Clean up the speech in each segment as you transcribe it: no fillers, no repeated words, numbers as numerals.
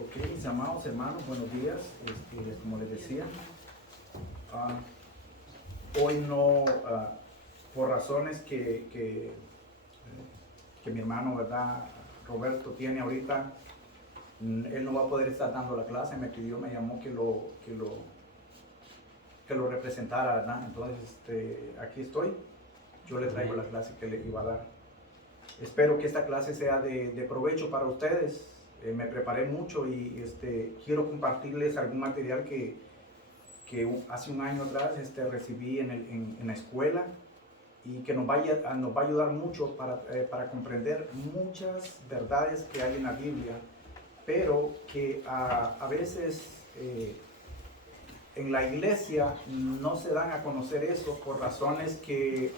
Ok, mis amados hermanos, buenos días. Como les decía, hoy no, por razones que mi hermano, ¿verdad?, Roberto tiene ahorita, él no va a poder estar dando la clase. Me llamó que lo representara, ¿verdad? Entonces, aquí estoy. Yo le traigo la clase que le iba a dar. Espero que esta clase sea de provecho para ustedes. Me preparé mucho y quiero compartirles algún material que hace un año atrás recibí en la escuela, y que nos va a ayudar mucho para comprender muchas verdades que hay en la Biblia, pero que a veces en la iglesia no se dan a conocer eso por razones que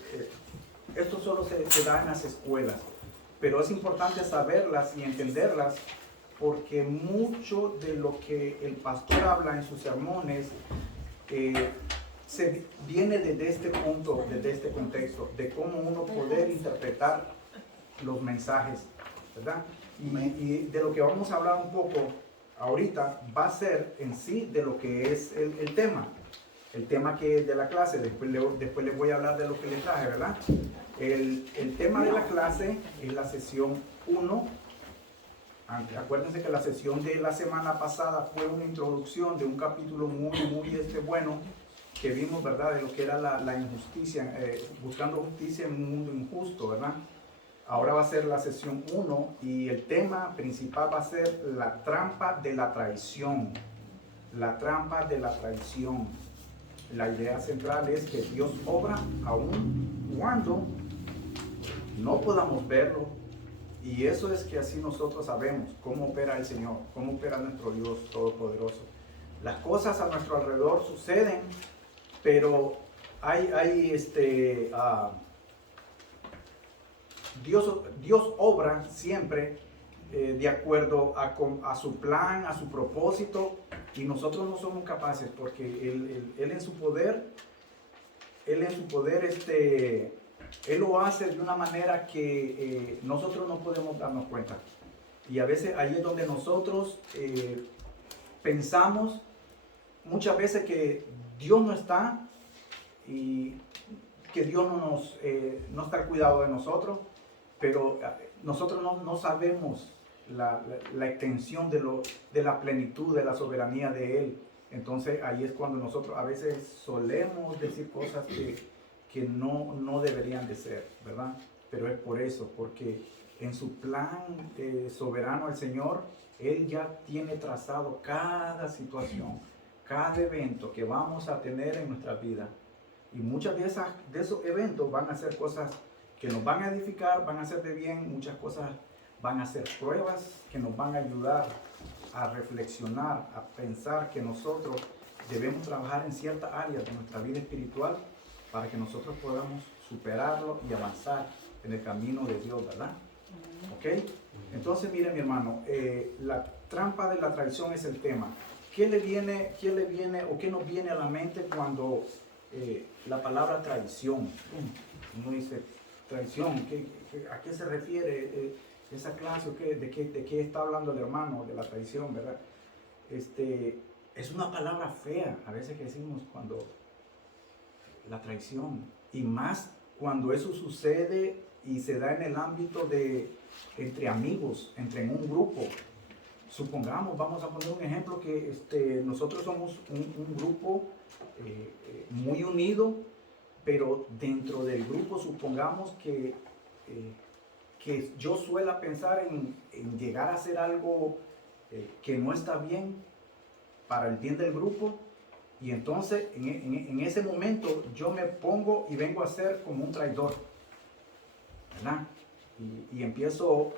esto solo se da en las escuelas, pero es importante saberlas y entenderlas, porque mucho de lo que el pastor habla en sus sermones se viene desde este punto, desde este contexto, de cómo uno poder interpretar los mensajes, ¿verdad? Y de lo que vamos a hablar un poco ahorita va a ser en sí de lo que es el tema que es de la clase. Después les voy a hablar de lo que les traje, ¿verdad? El tema de la clase es la sesión 1. Acuérdense que la sesión de la semana pasada fue una introducción de un capítulo muy bueno que vimos, ¿verdad?, de lo que era la injusticia, buscando justicia en un mundo injusto, ¿verdad? Ahora va a ser la sesión 1 y el tema principal va a ser la trampa de la traición. La trampa de la traición. La idea central es que Dios obra aún cuando no podamos verlo, y eso es que así nosotros sabemos cómo opera el Señor, cómo opera nuestro Dios Todopoderoso. Las cosas a nuestro alrededor suceden, pero Dios obra siempre de acuerdo a su plan, a su propósito, y nosotros no somos capaces, porque Él en su poder, Él lo hace de una manera que nosotros no podemos darnos cuenta. Y a veces ahí es donde nosotros pensamos muchas veces que Dios no está, y que Dios no está al cuidado de nosotros, pero nosotros no sabemos la extensión de la plenitud, de la soberanía de Él. Entonces ahí es cuando nosotros a veces solemos decir cosas que no deberían de ser, ¿verdad? Pero es por eso, porque en su plan soberano el Señor, Él ya tiene trazado cada situación, cada evento que vamos a tener en nuestra vida. Y muchas de esos eventos van a ser cosas que nos van a edificar, van a hacer de bien. Muchas cosas van a ser pruebas que nos van a ayudar a reflexionar, a pensar que nosotros debemos trabajar en ciertas áreas de nuestra vida espiritual para que nosotros podamos superarlo y avanzar en el camino de Dios, ¿verdad? ¿Ok? Entonces, mire, mi hermano, la trampa de la traición es el tema. ¿Qué le viene o qué nos viene a la mente cuando la palabra traición? Uno dice, traición, ¿a qué se refiere esa clase? ¿De qué está hablando el hermano de la traición, verdad? Es una palabra fea a veces que decimos cuando la traición, y más cuando eso sucede y se da en el ámbito entre amigos, entre un grupo. Supongamos, vamos a poner un ejemplo, que nosotros somos un grupo muy unido, pero dentro del grupo supongamos que yo suela pensar en llegar a hacer algo que no está bien para el bien del grupo, y entonces en ese momento yo me pongo y vengo a ser como un traidor, ¿verdad? Y empiezo,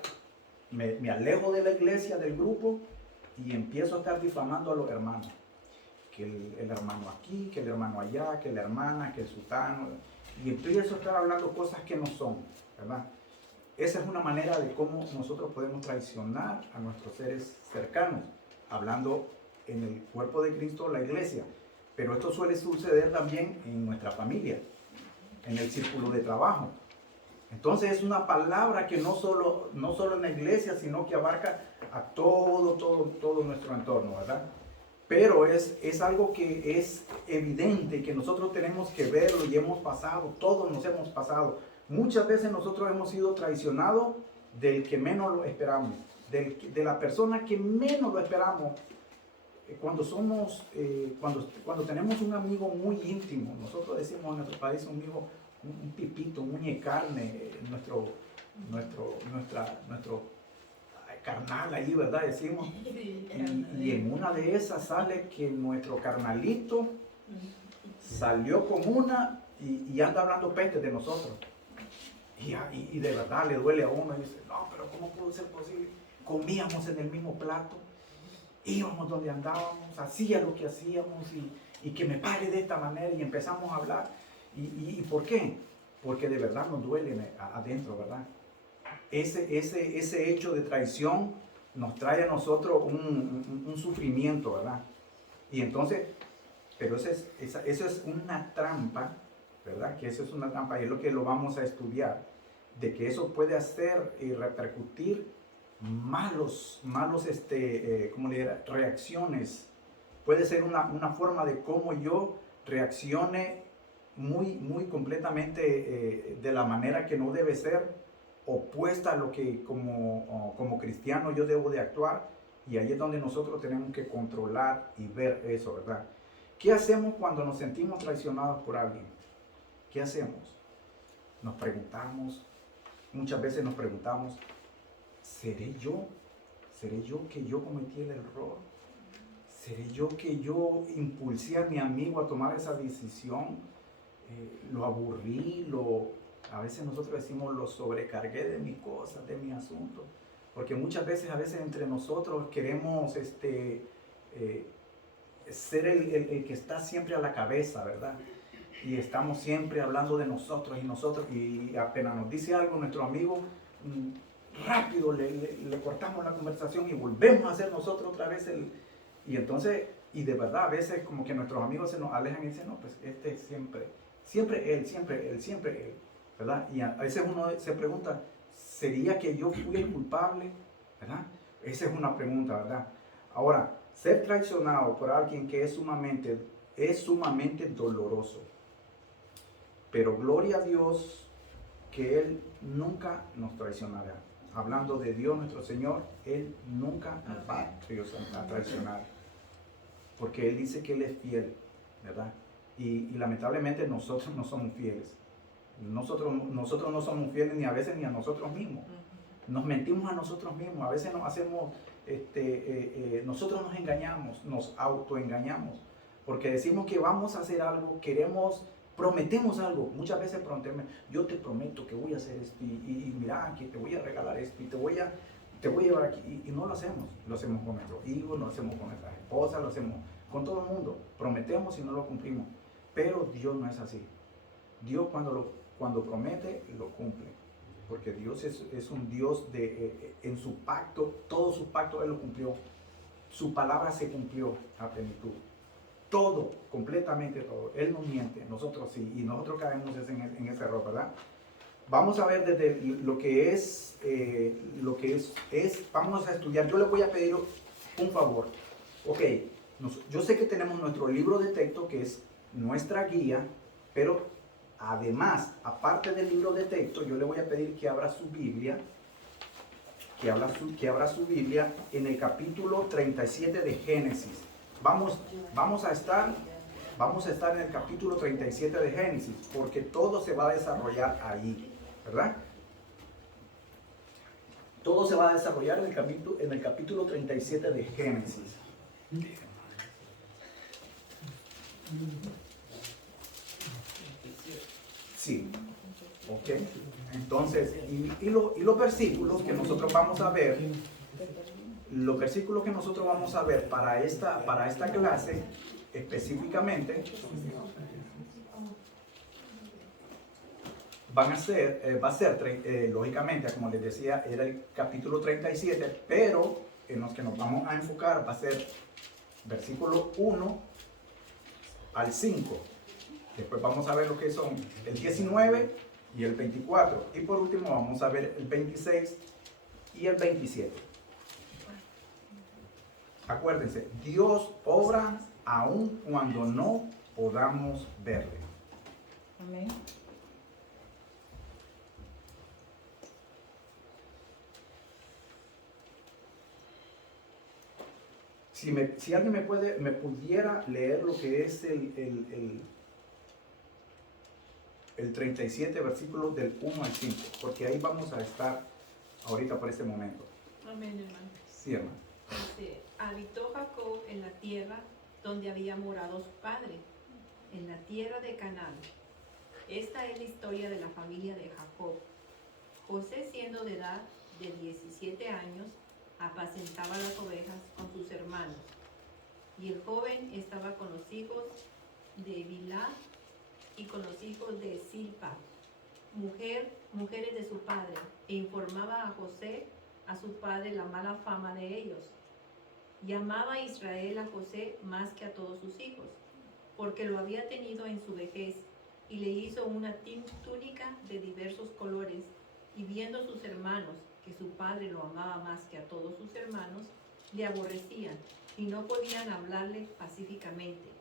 me alejo de la iglesia, del grupo, y empiezo a estar difamando a los hermanos. Que el hermano aquí, que el hermano allá, que la hermana, que el sultano, y empiezo a estar hablando cosas que no son, ¿verdad? Esa es una manera de cómo nosotros podemos traicionar a nuestros seres cercanos, hablando en el cuerpo de Cristo, la iglesia. Pero esto suele suceder también en nuestra familia, en el círculo de trabajo. Entonces es una palabra que no solo en la iglesia, sino que abarca a todo nuestro entorno, ¿verdad? Pero es algo que es evidente, que nosotros tenemos que verlo y hemos pasado, todos nos hemos pasado. Muchas veces nosotros hemos sido traicionados del que menos lo esperamos, de la persona que menos lo esperamos. Cuando tenemos un amigo muy íntimo, nosotros decimos en nuestro país un amigo, un pipito, un muñe carne, nuestro carnal ahí, ¿verdad? Decimos. Y en una de esas sale que nuestro carnalito salió con una y anda hablando peste de nosotros. Y de verdad le duele a uno y dice, no, pero ¿cómo pudo ser posible? Comíamos en el mismo plato, íbamos donde andábamos, hacía lo que hacíamos y que me pague de esta manera, y empezamos a hablar. ¿Y por qué? Porque de verdad nos duele adentro, ¿verdad? Ese hecho de traición nos trae a nosotros un sufrimiento, ¿verdad? Y entonces, pero eso es una trampa, ¿verdad? Que eso es una trampa y es lo que lo vamos a estudiar, de que eso puede hacer y repercutir malos ¿cómo le dirá? Reacciones. Puede ser una forma de cómo yo reaccione muy completamente de la manera que no debe ser, opuesta a lo que como cristiano yo debo de actuar, y ahí es donde nosotros tenemos que controlar y ver eso, ¿verdad? ¿Qué hacemos cuando nos sentimos traicionados por alguien? ¿Qué hacemos? Nos preguntamos, muchas veces nos preguntamos, ¿seré yo que yo cometí el error? ¿Seré yo que yo impulsé a mi amigo a tomar esa decisión? Lo aburrí, a veces nosotros decimos lo sobrecargué de mis cosas, de mi asunto, porque muchas veces, entre nosotros queremos ser el que está siempre a la cabeza, ¿verdad? Y estamos siempre hablando de nosotros, y apenas nos dice algo nuestro amigo, rápido le cortamos la conversación y volvemos a ser nosotros otra vez y entonces, y de verdad a veces como que nuestros amigos se nos alejan y dicen, no, pues siempre él, ¿verdad? Y a veces uno se pregunta, ¿sería que yo fui el culpable? ¿Verdad? Esa es una pregunta, ¿verdad? Ahora, ser traicionado por alguien que es sumamente doloroso. Pero gloria a Dios que Él nunca nos traicionará. Hablando de Dios nuestro Señor, Él nunca nos va a traicionar. Porque Él dice que Él es fiel, ¿verdad? Y lamentablemente nosotros no somos fieles. Nosotros no somos fieles ni a veces ni a nosotros mismos. Nos mentimos a nosotros mismos. A veces nos hacemos, nosotros nos engañamos, nos autoengañamos. Porque decimos que vamos a hacer algo, prometemos algo. Muchas veces prometemos, yo te prometo que voy a hacer esto y mira, que te voy a regalar esto y te voy a llevar aquí. Y no lo hacemos. Lo hacemos con nuestros hijos, lo hacemos con nuestras esposas, lo hacemos con todo el mundo. Prometemos y no lo cumplimos. Pero Dios no es así. Dios cuando promete, lo cumple. Porque Dios es un Dios en su pacto, todo su pacto Él lo cumplió. Su palabra se cumplió a plenitud. Todo, completamente todo. Él no miente, nosotros sí. Y nosotros caemos en ese error, ¿verdad? Vamos a ver desde lo que es, vamos a estudiar. Yo le voy a pedir un favor. Ok, yo sé que tenemos nuestro libro de texto, que es nuestra guía, pero además, aparte del libro de texto, yo le voy a pedir que abra su Biblia, abra su Biblia en el capítulo 37 de Génesis. Vamos a estar en el capítulo 37 de Génesis, porque todo se va a desarrollar ahí, ¿verdad? Todo se va a desarrollar en el capítulo 37 de Génesis. Sí, ok. Entonces, y los versículos que nosotros vamos a ver, para esta clase específicamente, va a ser lógicamente, como les decía, era el capítulo 37, pero en los que nos vamos a enfocar va a ser versículo 1 al 5. Después vamos a ver lo que son el 19 y el 24. Y por último vamos a ver el 26 y el 27. Acuérdense, Dios obra aun cuando no podamos verle. Amén. Si alguien me pudiera leer lo que es el 37, versículos del 1 al 5, porque ahí vamos a estar ahorita por este momento. Amén, hermano. Sí, hermano. Dice, habitó Jacob en la tierra donde había morado su padre, en la tierra de Canaán. Esta es la historia de la familia de Jacob. José, siendo de edad de 17 años, apacentaba las ovejas con sus hermanos. Y el joven estaba con los hijos de Bilhá y con los hijos de Silpa, mujeres de su padre, e informaba a José, a su padre, la mala fama de ellos. Llamaba a Israel a José más que a todos sus hijos, porque lo había tenido en su vejez, y le hizo una túnica de diversos colores, y viendo sus hermanos que su padre lo amaba más que a todos sus hermanos, le aborrecían, y no podían hablarle pacíficamente.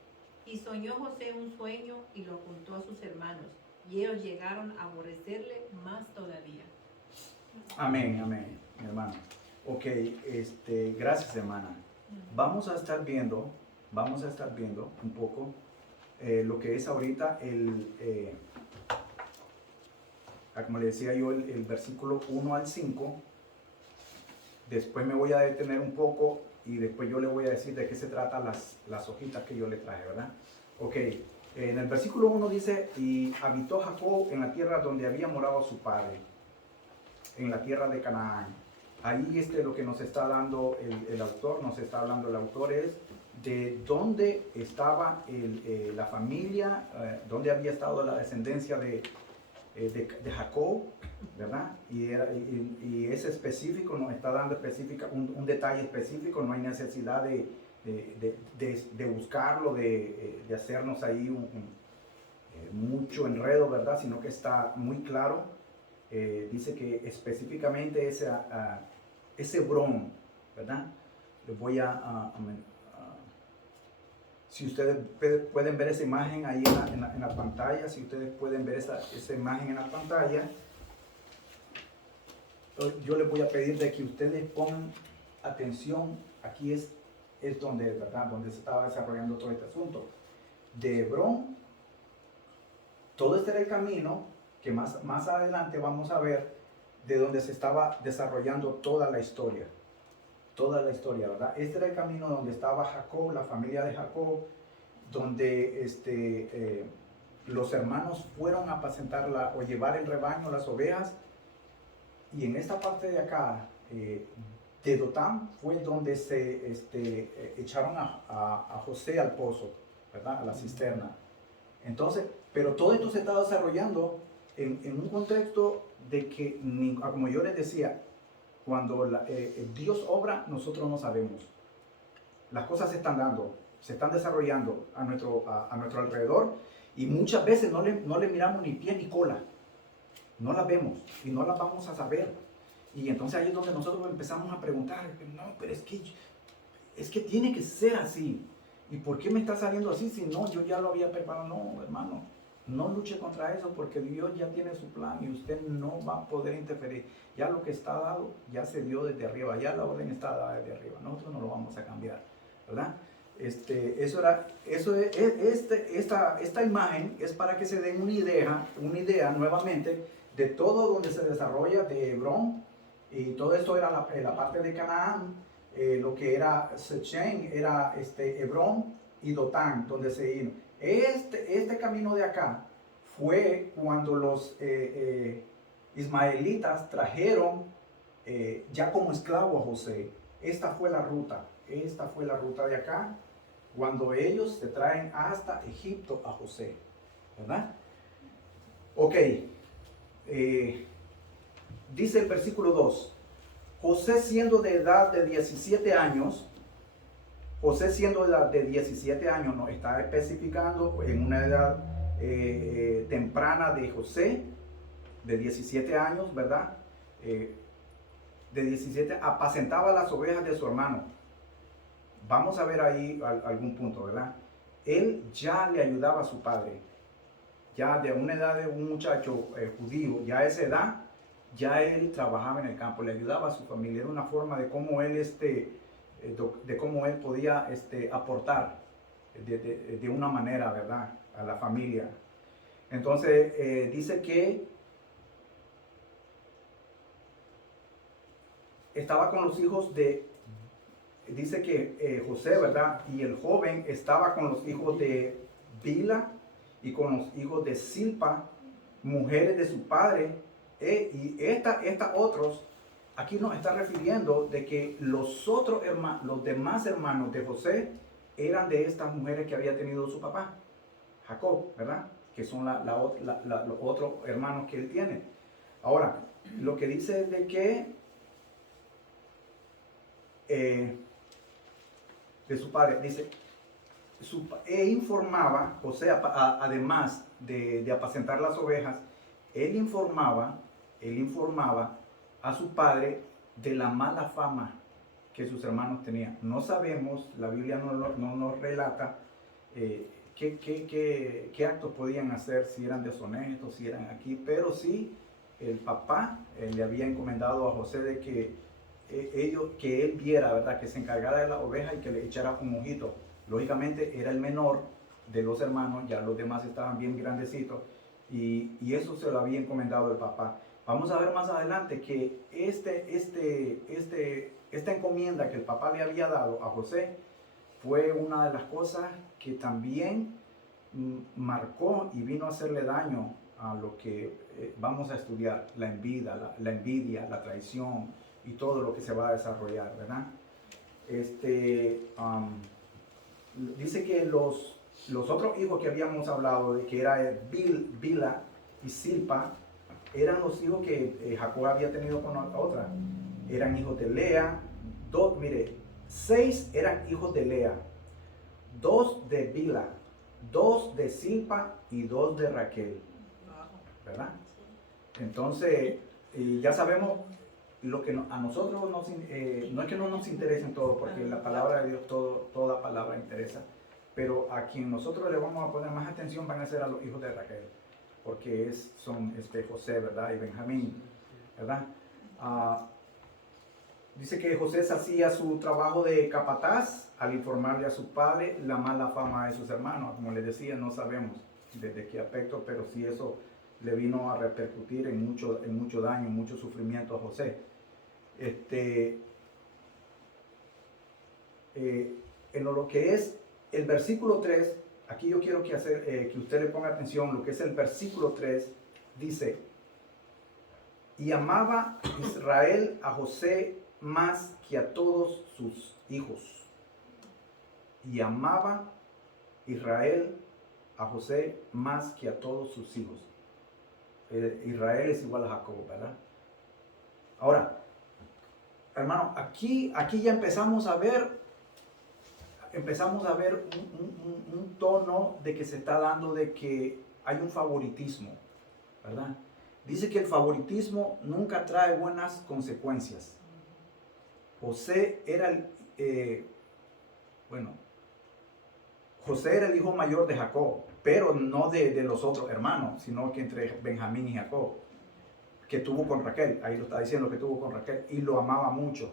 Y soñó José un sueño, y lo contó a sus hermanos, y ellos llegaron a aborrecerle más todavía. Amén, amén, mi hermano. Ok, gracias, hermana. Vamos a estar viendo un poco lo que es ahorita como le decía yo, el versículo 1 al 5. Después me voy a detener un poco y después yo le voy a decir de qué se trata las hojitas que yo le traje, ¿verdad? Ok, en el versículo 1 dice, y habitó Jacob en la tierra donde había morado su padre, en la tierra de Canaán. Ahí lo que nos está dando el autor, nos está hablando el autor es de dónde estaba la familia, dónde había estado la descendencia de Jacob, ¿verdad? Y es específico, nos está dando un detalle específico, no hay necesidad de buscarlo, de hacernos ahí mucho enredo, ¿verdad? Sino que está muy claro. Dice que específicamente ese Hebrón, ¿verdad? Les voy si ustedes pueden ver esa imagen ahí en la pantalla, si ustedes pueden ver esa imagen en la pantalla, yo les voy a pedir de que ustedes pongan atención. Aquí es donde, ¿verdad? Donde se estaba desarrollando todo este asunto. De Hebrón, todo este era el camino que más adelante vamos a ver de donde se estaba desarrollando toda la historia, ¿verdad? Este era el camino donde estaba Jacob, la familia de Jacob, donde los hermanos fueron a apacentar o llevar el rebaño, las ovejas, y en esta parte de acá, de Dotán, fue donde se echaron a José al pozo, ¿verdad? A la cisterna. Entonces, pero todo esto se está desarrollando en un contexto de que, como yo les decía, cuando Dios obra, nosotros no sabemos. Las cosas se están dando, se están desarrollando a nuestro alrededor, y muchas veces no le miramos ni pie ni cola. No las vemos y no las vamos a saber. Y entonces ahí es donde nosotros empezamos a preguntar, no, pero es que tiene que ser así. ¿Y por qué me está saliendo así si no, yo ya lo había preparado? No, hermano, no luche contra eso, porque Dios ya tiene su plan y usted no va a poder interferir. Ya lo que está dado, ya se dio desde arriba, ya la orden está dada desde arriba. Nosotros no lo vamos a cambiar, ¿verdad? Esta imagen es para que se den una idea nuevamente de todo donde se desarrolla de Hebrón, y todo esto era la parte de Canaán. Lo que era Sechem era Hebrón y Dotán, donde se iban. Este camino de acá fue cuando los ismaelitas trajeron ya como esclavo a José. Esta fue la ruta de acá, cuando ellos se traen hasta Egipto a José, ¿verdad? Ok, dice el versículo 2. José siendo de edad de 17 años, nos está especificando en una edad temprana de José, de 17 años, ¿verdad? De 17 apacentaba las ovejas de su hermano. Vamos a ver ahí algún punto, ¿verdad? Él ya le ayudaba a su padre. Ya de una edad de un muchacho judío, ya a esa edad, ya él trabajaba en el campo, le ayudaba a su familia. Era una forma de cómo él, de cómo él podía aportar de una manera, ¿verdad? A la familia. Entonces, dice que estaba con los hijos dice que José, ¿verdad? Y el joven estaba con los hijos de Bila y con los hijos de Silpa, mujeres de su padre. Y esta otros, aquí nos está refiriendo de que los demás hermanos de José eran de estas mujeres que había tenido su papá, Jacob, ¿verdad? Que son los otros hermanos que él tiene. Ahora, lo que dice es de que de su padre, dice, informaba, o sea, además de apacentar las ovejas, él informaba a su padre de la mala fama que sus hermanos tenían. No sabemos, la Biblia no nos relata qué actos podían hacer, si eran deshonestos, si eran aquí, pero sí el papá le había encomendado a José de que él viera, ¿verdad? Que se encargara de la oveja y que le echara un ojito. Lógicamente era el menor de los hermanos, ya los demás estaban bien grandecitos y eso se lo había encomendado el papá. Vamos a ver más adelante que esta encomienda que el papá le había dado a José fue una de las cosas que también marcó y vino a hacerle daño a lo que vamos a estudiar, la envidia, la traición y todo lo que se va a desarrollar, ¿verdad? Dice que los otros hijos que habíamos hablado, de que era Bila y Silpa, eran los hijos que Jacob había tenido con otra. Eran hijos de Lea, 6 eran hijos de Lea, 2 de Bila, 2 de Silpa y 2 de Raquel, ¿verdad? Entonces, ya sabemos lo que a nosotros no es que no nos interese en todo, porque la palabra de Dios, toda palabra interesa, pero a quien nosotros le vamos a poner más atención van a ser a los hijos de Raquel, porque son José, ¿verdad? Y Benjamín, ¿verdad? Dice que José hacía su trabajo de capataz al informarle a su padre la mala fama de sus hermanos. Como les decía, no sabemos desde qué aspecto, pero sí eso le vino a repercutir en mucho daño, en mucho sufrimiento a José. En lo que es el versículo 3, aquí yo quiero que usted le ponga atención, lo que es el versículo 3, dice, y amaba Israel a José más que a todos sus hijos. Y amaba Israel a José más que a todos sus hijos. Israel es igual a Jacob, ¿verdad? Ahora, hermano, aquí ya empezamos a ver un tono de que se está dando de que hay un favoritismo, ¿verdad? Dice que el favoritismo nunca trae buenas consecuencias. José era el hijo mayor de Jacob, pero no de los otros hermanos, sino que entre Benjamín y Jacob, que tuvo con Raquel. Ahí lo está diciendo, que tuvo con Raquel, y lo amaba mucho.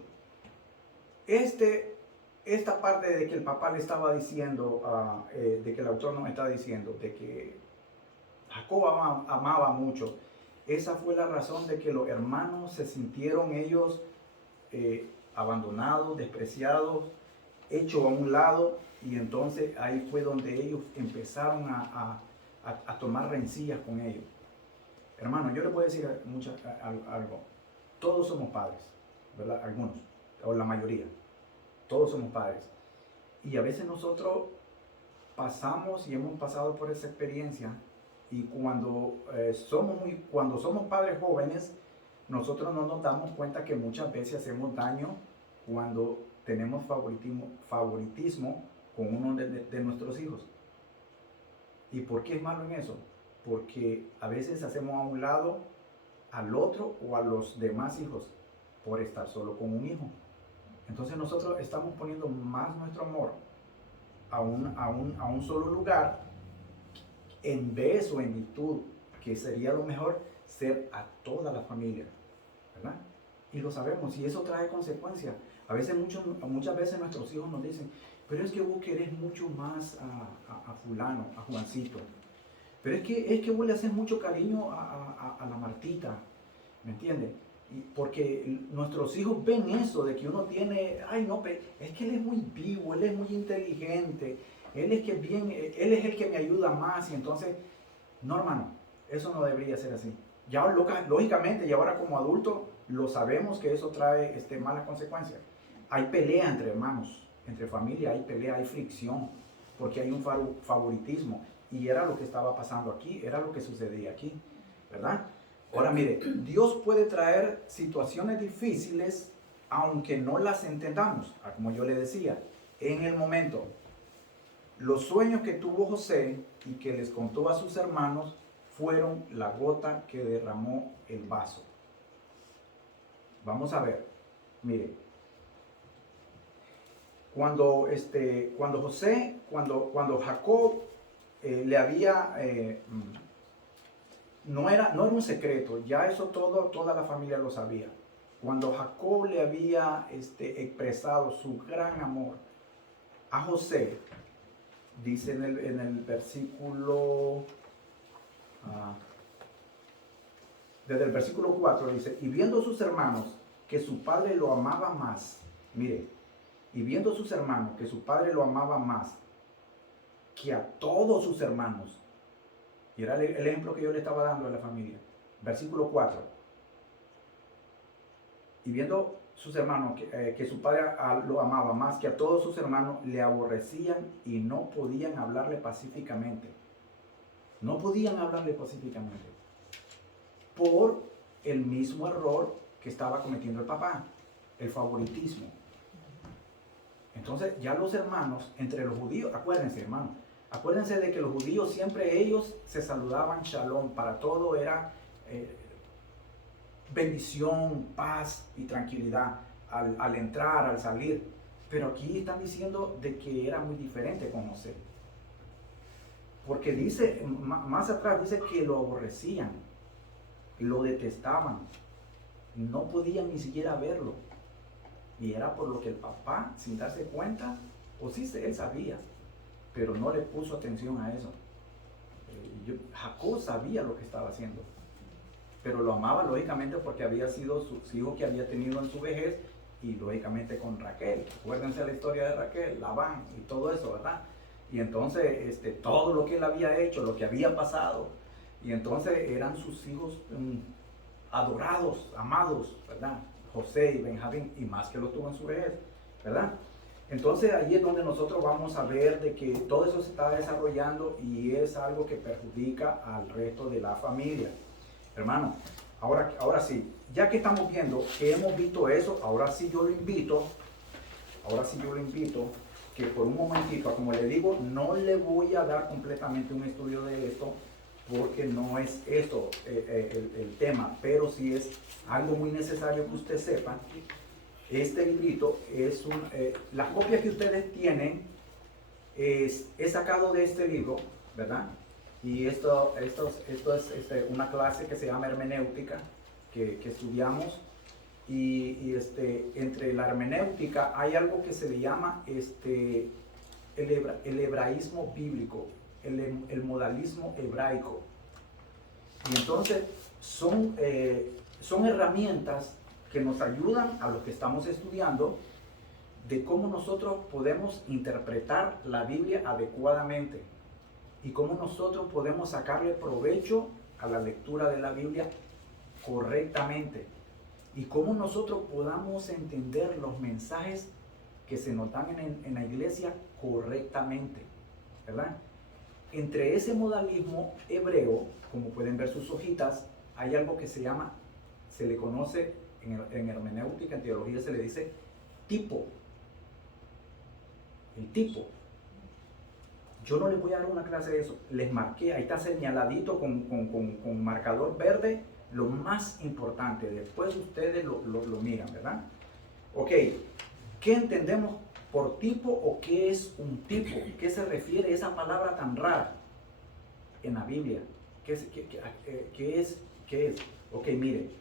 Esta parte de que el papá le estaba diciendo, de que el autor nos está diciendo, de que Jacob amaba mucho, esa fue la razón de que los hermanos se sintieron ellos abandonados, despreciados, hechos a un lado, y entonces ahí fue donde ellos empezaron a tomar rencillas con ellos. Hermano, yo le puedo decir algo. Todos somos padres, ¿verdad? Algunos, o la mayoría. Todos somos padres. Y a veces nosotros pasamos y hemos pasado por esa experiencia, y cuando somos padres jóvenes, nosotros no nos damos cuenta que muchas veces hacemos daño cuando tenemos favoritismo con uno de nuestros hijos. ¿Y por qué es malo en eso? Porque a veces hacemos a un lado al otro o a los demás hijos por estar solo con un hijo. Entonces nosotros estamos poniendo más nuestro amor a un solo lugar en vez o en virtud, que sería lo mejor, ser a toda la familia, ¿verdad? Y lo sabemos, y eso trae consecuencias. A veces, muchas veces nuestros hijos nos dicen, pero es que vos querés mucho más a fulano, a Juancito. Pero es que vos le haces mucho cariño a la Martita, ¿me entiendes? Porque nuestros hijos ven eso, de que uno tiene, ay no, es que él es muy vivo, él es muy inteligente, él es el que me ayuda más, y entonces, no hermano, eso no debería ser así. Ya lógicamente, y ahora como adultos, lo sabemos que eso trae malas consecuencias. Hay pelea entre hermanos, entre familia, hay pelea, hay fricción, porque hay un favoritismo, y era lo que estaba pasando aquí, era lo que sucedía aquí, ¿verdad? Ahora mire, Dios puede traer situaciones difíciles aunque no las entendamos. Como yo le decía, en el momento, los sueños que tuvo José y que les contó a sus hermanos fueron la gota que derramó el vaso. Vamos a ver, mire, cuando Jacob le había... no era un secreto, ya eso toda la familia lo sabía. Cuando Jacob le había expresado su gran amor a José, dice en el versículo, desde el versículo 4, dice, y viendo sus hermanos que su padre lo amaba más, mire, y viendo sus hermanos que su padre lo amaba más que a todos sus hermanos. Y era el ejemplo que yo le estaba dando a la familia. Versículo 4. Y viendo sus hermanos que su padre lo amaba más que a todos sus hermanos, le aborrecían y no podían hablarle pacíficamente. No podían hablarle pacíficamente. Por el mismo error que estaba cometiendo el papá, el favoritismo. Entonces ya los hermanos, entre los judíos, acuérdense hermanos, acuérdense de que los judíos siempre ellos se saludaban shalom, para todo era bendición, paz y tranquilidad al entrar, al salir. Pero aquí están diciendo de que era muy diferente con José. Porque dice, más atrás dice que lo aborrecían, lo detestaban, no podían ni siquiera verlo. Y era por lo que el papá, sin darse cuenta, o sí él sabía, pero no le puso atención a eso. Jacob sabía lo que estaba haciendo, pero lo amaba lógicamente porque había sido su hijo que había tenido en su vejez, y lógicamente con Raquel. Acuérdense la historia de Raquel, Labán y todo eso, ¿verdad? Y entonces todo lo que él había hecho, lo que había pasado, y entonces eran sus hijos adorados, amados, ¿verdad? José y Benjamín, y más que lo tuvo en su vejez, ¿verdad? Entonces ahí es donde nosotros vamos a ver de que todo eso se está desarrollando y es algo que perjudica al resto de la familia. Hermano, ahora sí, ya que estamos viendo que hemos visto eso, ahora sí yo lo invito que por un momentito, como le digo, no le voy a dar completamente un estudio de esto, porque no es esto el tema, pero sí es algo muy necesario que usted sepa. Este librito es la copia que ustedes tienen es sacado de este libro, ¿verdad? Y esto es una clase que se llama hermenéutica que estudiamos, y entre la hermenéutica hay algo que se le llama el hebraísmo bíblico, el modalismo hebraico. Y entonces son herramientas que nos ayudan a los que estamos estudiando de cómo nosotros podemos interpretar la Biblia adecuadamente y cómo nosotros podemos sacarle provecho a la lectura de la Biblia correctamente y cómo nosotros podamos entender los mensajes que se nos dan en la iglesia correctamente, ¿verdad? Entre ese modalismo hebreo, como pueden ver sus hojitas, hay algo que se le conoce en hermenéutica, en teología se le dice tipo. El tipo. Yo no les voy a dar una clase de eso. Les marqué, ahí está señaladito con marcador verde lo más importante. Después ustedes lo miran, ¿verdad? Ok, ¿qué entendemos por tipo o qué es un tipo? ¿Qué se refiere a esa palabra tan rara en la Biblia? ¿Qué es? Ok, mire,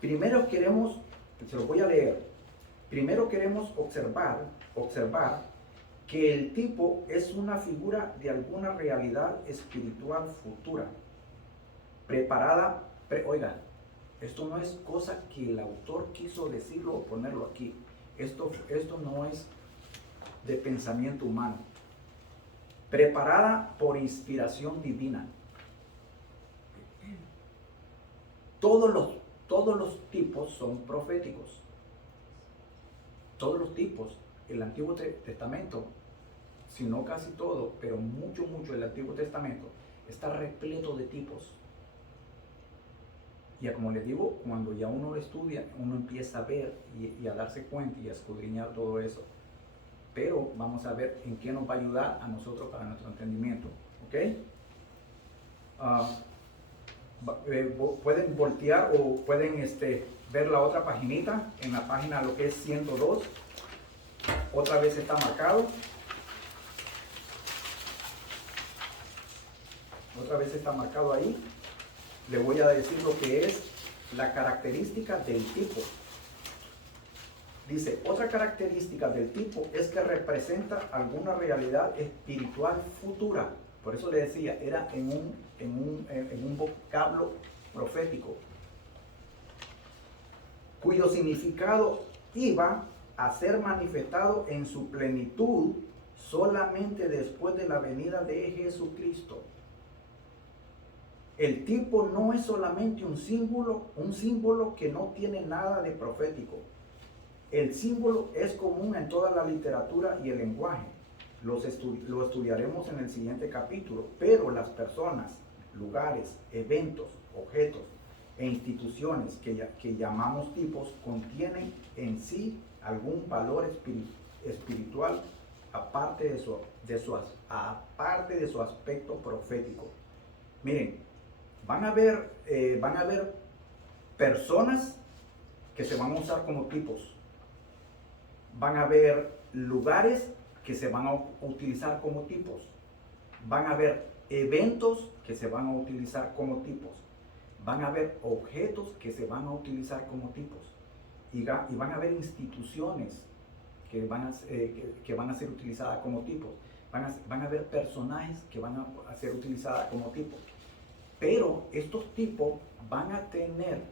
primero queremos, se lo voy a leer, primero queremos observar que el tipo es una figura de alguna realidad espiritual futura, preparada, oiga, esto no es cosa que el autor quiso decirlo o ponerlo aquí, esto no es de pensamiento humano, preparada por inspiración divina. Todos los tipos son proféticos. Todos los tipos. El Antiguo Testamento, si no casi todo, pero mucho el Antiguo Testamento está repleto de tipos. Y como les digo, cuando ya uno lo estudia, uno empieza a ver y a darse cuenta y a escudriñar todo eso. Pero vamos a ver en qué nos va a ayudar a nosotros para nuestro entendimiento. ¿Ok? Pueden voltear o pueden ver la otra paginita, en la página lo que es 102. Otra vez está marcado. Otra vez está marcado ahí. Le voy a decir lo que es la característica del tipo. Dice, otra característica del tipo es que representa alguna realidad espiritual futura. Por eso le decía, era en un vocablo profético, cuyo significado iba a ser manifestado en su plenitud solamente después de la venida de Jesucristo. El tipo no es solamente un símbolo que no tiene nada de profético. El símbolo es común en toda la literatura y el lenguaje. Lo estudiaremos en el siguiente capítulo, pero las personas, lugares, eventos, objetos e instituciones que llamamos tipos contienen en sí algún valor espiritual aparte de su aspecto profético. Miren, van a ver personas que se van a usar como tipos. Van a ver lugares que se van a utilizar como tipos. Van a haber eventos que se van a utilizar como tipos. Van a haber objetos que se van a utilizar como tipos. Y van a haber instituciones que van a ser utilizadas como tipos. Van a haber personajes que van a ser utilizadas como tipos. Pero estos tipos van a tener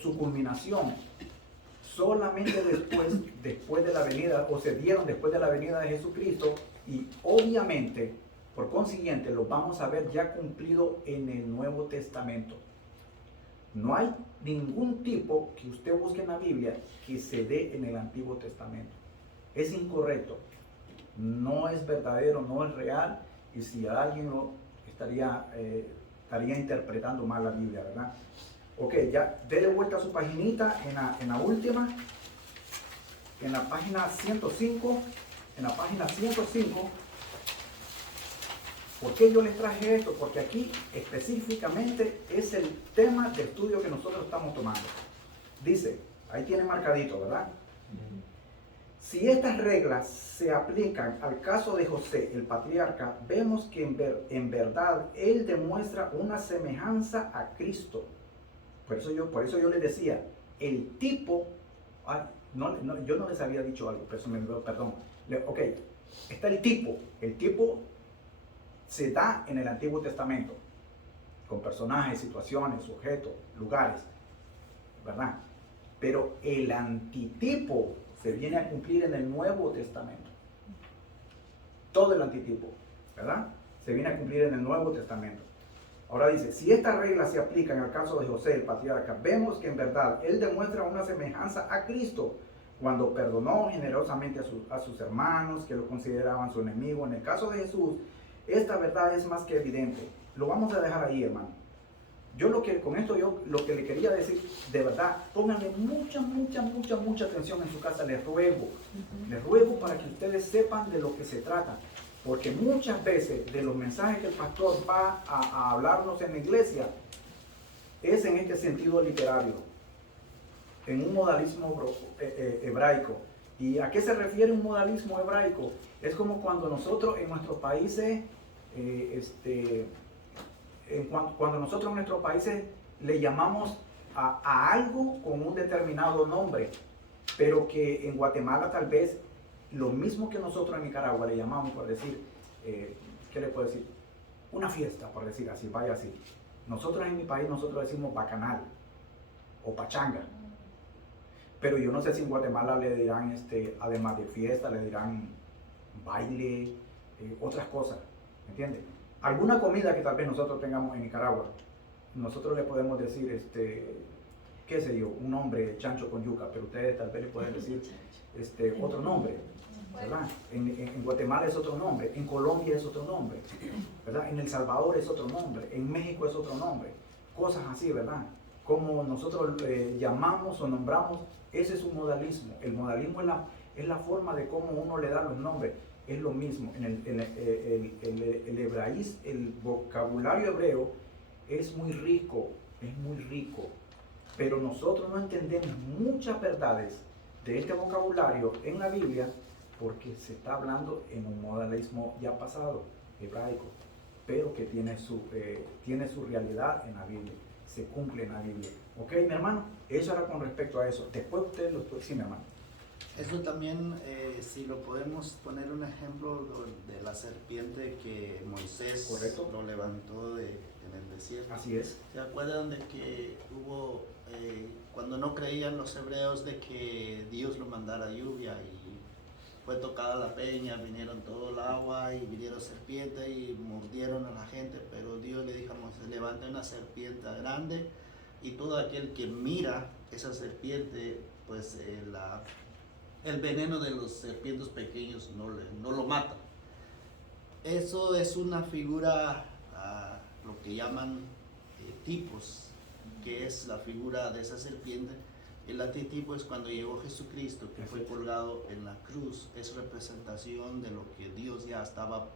su culminación solamente después de la venida, o se dieron después de la venida de Jesucristo, y obviamente, por consiguiente, los vamos a ver ya cumplido en el Nuevo Testamento. No hay ningún tipo que usted busque en la Biblia que se dé en el Antiguo Testamento. Es incorrecto, no es verdadero, no es real, y si alguien lo estaría interpretando mal la Biblia, ¿verdad? Ok, ya dele vuelta a su paginita en la última, en la página 105, ¿Por qué yo les traje esto? Porque aquí específicamente es el tema de estudio que nosotros estamos tomando. Dice, ahí tiene marcadito, ¿verdad? Si estas reglas se aplican al caso de José, el patriarca, vemos que en verdad él demuestra una semejanza a Cristo. Por eso yo les decía, el tipo, yo no les había dicho algo, perdón. Ok, está el tipo se da en el Antiguo Testamento, con personajes, situaciones, objetos, lugares, ¿verdad? Pero el antitipo se viene a cumplir en el Nuevo Testamento. Todo el antitipo, ¿verdad? Se viene a cumplir en el Nuevo Testamento. Ahora dice, si estas reglas se aplican al caso de José, el patriarca, vemos que en verdad él demuestra una semejanza a Cristo cuando perdonó generosamente a sus hermanos que lo consideraban su enemigo. En el caso de Jesús, esta verdad es más que evidente. Lo vamos a dejar ahí, hermano. Con esto lo que le quería decir, de verdad, pónganle mucha atención en su casa, les ruego para que ustedes sepan de lo que se trata. Porque muchas veces de los mensajes que el pastor va a hablarnos en la iglesia es en este sentido literario, en un modalismo hebraico. ¿Y a qué se refiere un modalismo hebraico? Es como cuando nosotros en nuestros países, cuando nosotros en nuestros países le llamamos a algo con un determinado nombre, pero que en Guatemala tal vez lo mismo que nosotros en Nicaragua le llamamos, por decir, ¿qué le puedo decir? Una fiesta, por decir así, vaya así. Nosotros en mi país, nosotros decimos bacanal o pachanga. Pero yo no sé si en Guatemala le dirán, además de fiesta, le dirán baile, otras cosas, ¿me entiendes? Alguna comida que tal vez nosotros tengamos en Nicaragua, nosotros le podemos decir, qué sé yo, un nombre, chancho con yuca, pero ustedes tal vez le pueden decir otro nombre, ¿verdad? En Guatemala es otro nombre, en Colombia es otro nombre, ¿verdad? En El Salvador es otro nombre, en México es otro nombre, cosas así, ¿verdad? Como nosotros llamamos o nombramos, ese es un modalismo. El modalismo es la forma de cómo uno le da los nombres, es lo mismo. El vocabulario hebreo es muy rico, pero nosotros no entendemos muchas verdades de este vocabulario en la Biblia porque se está hablando en un modalismo ya pasado, hebraico, pero que tiene su realidad en la Biblia, se cumple en la Biblia. ¿Ok, mi hermano? Eso era con respecto a eso. Después ustedes lo pueden... Sí, mi hermano. Eso también, si lo podemos poner un ejemplo de la serpiente que Moisés Correcto. lo levantó en el desierto. Así es. ¿Se acuerdan de que hubo, cuando no creían los hebreos de que Dios lo mandara lluvia y fue tocada la peña, vinieron todo el agua y vinieron serpientes y mordieron a la gente, pero Dios le dijo a Moisés, levanta una serpiente grande y todo aquel que mira esa serpiente, pues el veneno de los serpientes pequeños no lo mata. Eso es una figura, lo que llaman tipos, que es la figura de esa serpiente. El antitipo es cuando llegó Jesucristo, que fue colgado en la cruz, es representación de lo que Dios ya estaba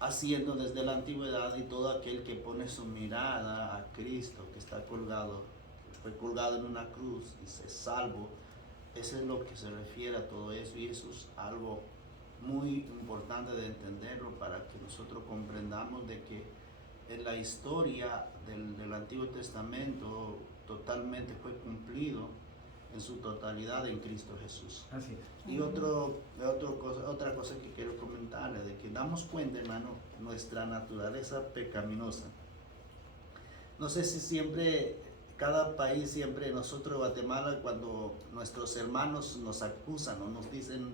haciendo desde la antigüedad, y todo aquel que pone su mirada a Cristo, que está colgado, fue colgado en una cruz y se salvo. Eso es lo que se refiere a todo eso, y eso es algo muy importante de entenderlo para que nosotros comprendamos de que en la historia del Antiguo Testamento totalmente fue cumplido en su totalidad en Cristo Jesús. Así es. Y otra cosa que quiero comentar es de que damos cuenta, hermano, nuestra naturaleza pecaminosa. No sé si siempre, cada país, siempre nosotros, Guatemala, cuando nuestros hermanos nos acusan o nos dicen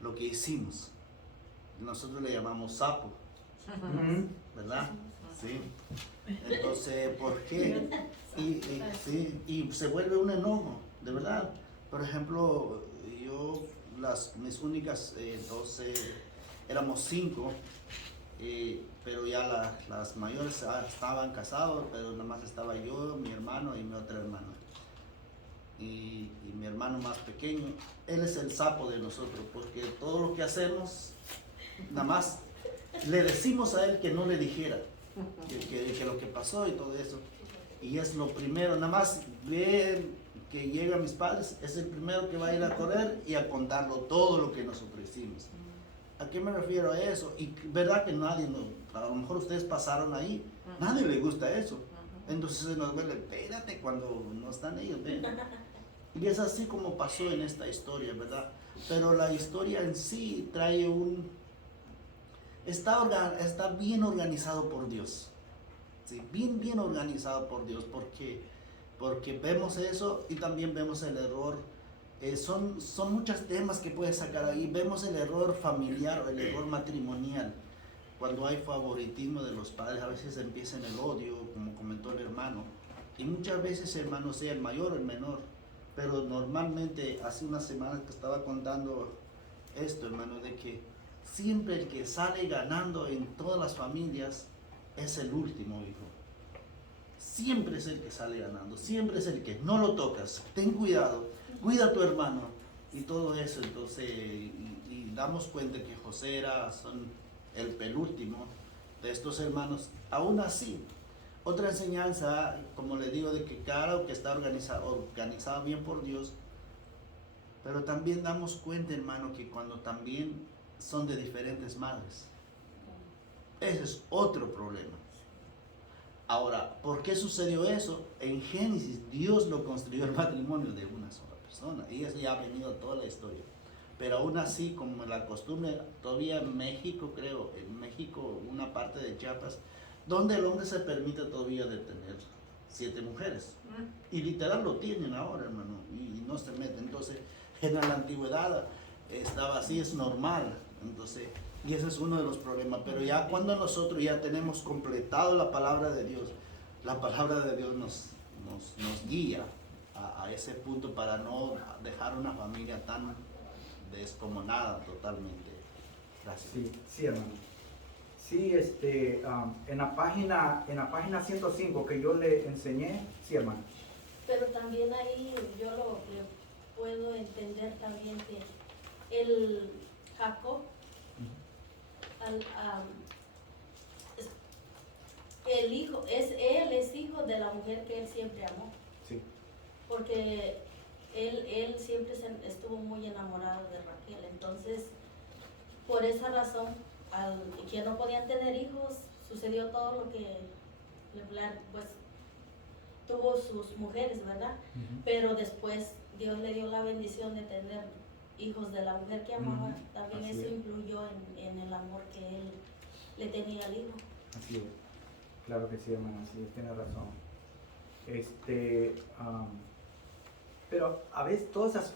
lo que hicimos, nosotros le llamamos sapo, ¿verdad? Sí. Entonces, ¿por qué? Y se vuelve un enojo, de verdad. Por ejemplo, mis únicas 12, éramos 5, pero ya las mayores estaban casados, pero nada más estaba yo, mi hermano y mi otra hermana. Y mi hermano más pequeño, él es el sapo de nosotros, porque todo lo que hacemos, nada más le decimos a él que no le dijera que lo que pasó y todo eso. Y es lo primero, nada más ver que llegan mis padres, es el primero que va a ir a correr y a contarlo todo lo que nosotros hicimos. ¿A qué me refiero a eso? Y verdad que nadie, a lo mejor ustedes pasaron ahí, nadie le gusta eso. Entonces se nos duele, espérate cuando no están ellos, ven. Y es así como pasó en esta historia, ¿verdad? Pero la historia en sí trae está bien organizado por Dios. Sí, bien organizado por Dios, porque vemos eso y también vemos el error. Son muchos temas que puedes sacar ahí. Vemos el error familiar, el error matrimonial. Cuando hay favoritismo de los padres, a veces empieza en el odio, como comentó el hermano. Y muchas veces, hermano, sea el mayor o el menor. Pero normalmente, hace unas semanas que estaba contando esto, hermano, de que siempre el que sale ganando en todas las familias es el último hijo. Siempre es el que sale ganando, siempre es el que no lo tocas. Ten cuidado, cuida a tu hermano y todo eso. Entonces, y damos cuenta que José son el penúltimo de estos hermanos, aún así, otra enseñanza, como le digo, de que claro que está organizado bien por Dios, pero también damos cuenta, hermano, que cuando también son de diferentes madres. Ese es otro problema. Ahora, ¿por qué sucedió eso? En Génesis, Dios lo construyó el matrimonio de una sola persona. Y eso ya ha venido a toda la historia. Pero aún así, como la costumbre, todavía en México, creo, en México, una parte de Chiapas, donde el hombre se permite todavía de tener 7 mujeres. Y literal lo tienen ahora, hermano, y no se meten. Entonces, en la antigüedad estaba así, es normal. Entonces, y ese es uno de los problemas. Pero ya cuando nosotros ya tenemos completado la palabra de Dios, la palabra de Dios nos guía a ese punto para no dejar una familia tan descomunada totalmente. Gracias. Sí, hermano. Sí, en la página 105 que yo le enseñé, sí, hermano. Pero también ahí yo lo puedo entender también que el Jacob, el hijo, él es hijo de la mujer que él siempre amó. Sí. Porque él siempre estuvo muy enamorado de Raquel. Entonces, por esa razón, que no podían tener hijos, sucedió todo lo que, pues, tuvo sus mujeres, ¿verdad? Pero después Dios le dio la bendición de tener hijos de la mujer que amaba. También Así eso es. influyó en el amor que él le tenía al hijo. Así es. Claro que sí, hermano, sí, tiene razón. Pero a veces todas esas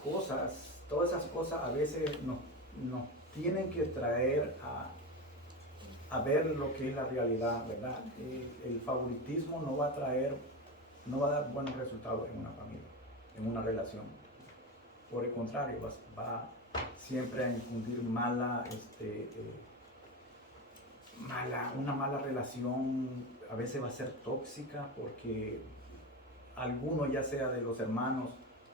cosas a veces nos tienen que traer a ver lo que es la realidad, ¿verdad? El favoritismo no va a dar buenos resultados en una familia, en una relación. Por el contrario, va siempre a infundir una mala relación. A veces va a ser tóxica porque alguno, ya sea de los hermanos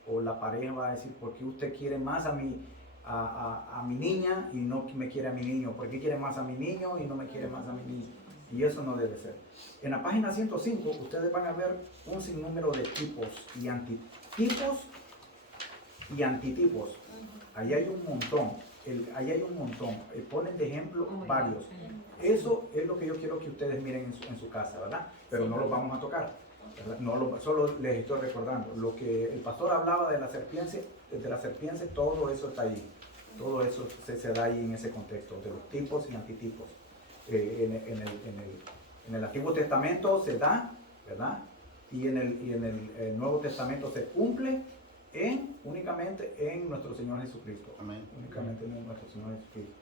o la pareja, va a decir: ¿por qué usted quiere más a mi niña y no me quiere a mi niño? ¿Por qué quiere más a mi niño y no me quiere más a mi niño? Y eso no debe ser. En la página 105 ustedes van a ver un sinnúmero de tipos y antitipos y antitipos. Ahí hay un montón. Ponen de ejemplo varios. Eso es lo que yo quiero que ustedes miren en su casa, ¿verdad? Pero no los vamos a tocar, ¿verdad? Solo les estoy recordando. Lo que el pastor hablaba de la serpiente, todo eso está ahí. Todo eso se da ahí en ese contexto, de los tipos y antitipos. En el Antiguo Testamento se da, ¿verdad? Y en el Nuevo Testamento se cumple únicamente en nuestro Señor Jesucristo. Amén. Únicamente en nuestro Señor Jesucristo.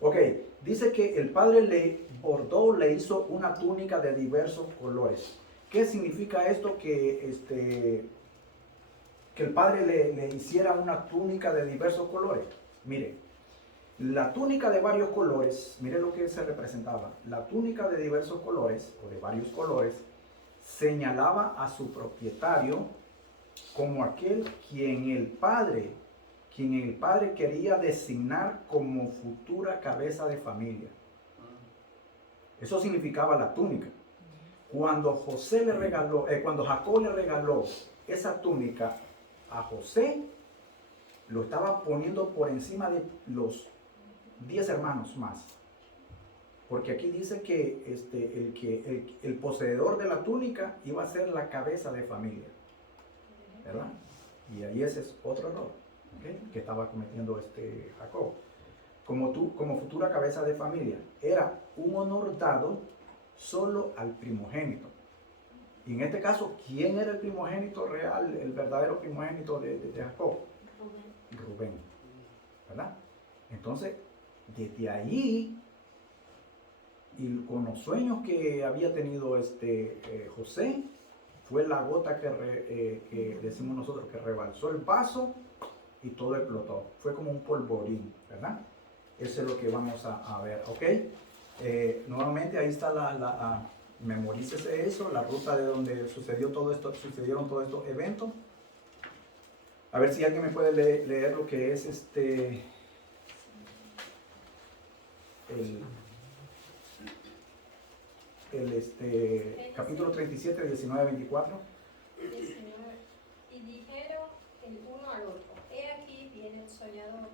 Ok, dice que el padre le hizo una túnica de diversos colores. ¿Qué significa esto? Que el padre le hiciera una túnica de diversos colores. Mire, la túnica de varios colores, mire lo que se representaba. La túnica de diversos colores, o de varios colores, señalaba a su propietario como aquel quien el padre quería designar como futura cabeza de familia. Eso significaba la túnica. Cuando Jacob le regaló esa túnica a José, lo estaba poniendo por encima de los 10 hermanos más. Porque aquí dice que el poseedor de la túnica iba a ser la cabeza de familia, ¿verdad? Y ahí ese es otro error, ¿okay?, que estaba cometiendo Jacob. Como futura cabeza de familia, era un honor dado solo al primogénito. Y en este caso, ¿quién era el primogénito real, el verdadero primogénito de Jacob? Rubén, ¿verdad? Entonces, desde ahí, y con los sueños que había tenido José, fue la gota que decimos nosotros, que rebalsó el vaso y todo explotó. Fue como un polvorín, ¿verdad? Eso es lo que vamos a ver, ¿ok? Nuevamente ahí está memorícese eso, la ruta de donde sucedieron todos estos eventos. A ver si alguien me puede leer lo que es capítulo 37, 19, 24. 19. Y dijeron el uno al otro: He aquí viene el soñador.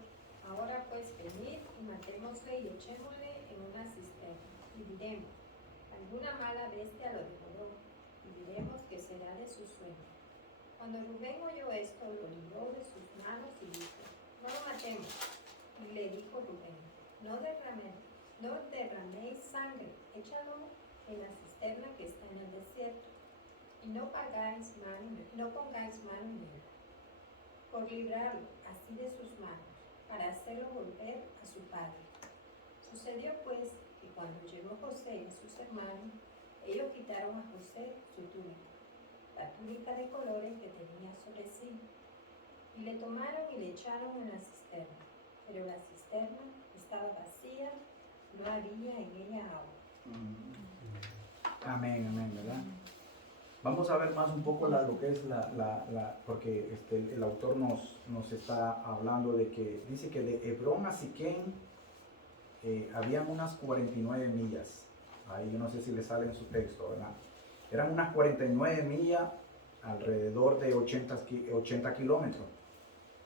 Ahora pues venid y matémosle y echémosle en una cisterna. Y diremos: alguna mala bestia lo devoró. Y diremos que será de su sueño. Cuando Rubén oyó esto, lo libró de sus manos y dijo: No lo matemos. Y le dijo Rubén: No derraméis sangre, échalo en la cisterna que está en el desierto. Y no pongáis mano en él, por librarlo así de sus manos, para hacerlo volver a su padre. Sucedió pues que cuando llegó José y sus hermanos, ellos quitaron a José su túnica, la túnica de colores que tenía sobre sí, y le tomaron y le echaron en la cisterna. Pero la cisterna estaba vacía, no había en ella agua. Amén, amén, ¿verdad? Vamos a ver más un poco lo que es porque el autor nos está hablando de que dice que de Hebrón a Siquén habían unas 49 millas. Ahí yo no sé si le sale en su texto, ¿verdad? Eran unas 49 millas, alrededor de 80 kilómetros.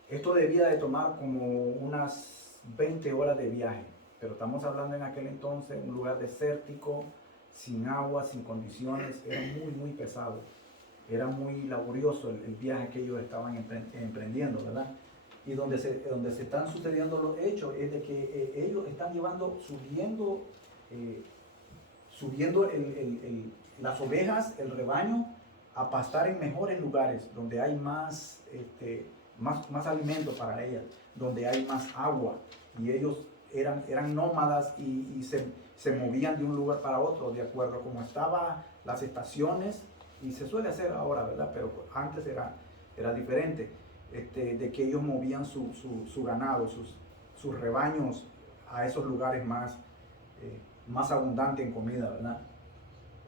Esto debía de tomar como unas 20 horas de viaje, pero estamos hablando en aquel entonces un lugar desértico, sin agua, sin condiciones, era muy pesado, era muy laborioso el viaje que ellos estaban emprendiendo, ¿verdad? Y donde se están sucediendo los hechos es de que ellos están subiendo las ovejas, el rebaño, a pastar en mejores lugares, donde hay más alimento para ellas, donde hay más agua, y ellos eran nómadas y se movían de un lugar para otro, de acuerdo a cómo estaban las estaciones, y se suele hacer ahora, ¿verdad? Pero antes era diferente, de que ellos movían su ganado, sus rebaños a esos lugares más abundantes en comida, ¿verdad?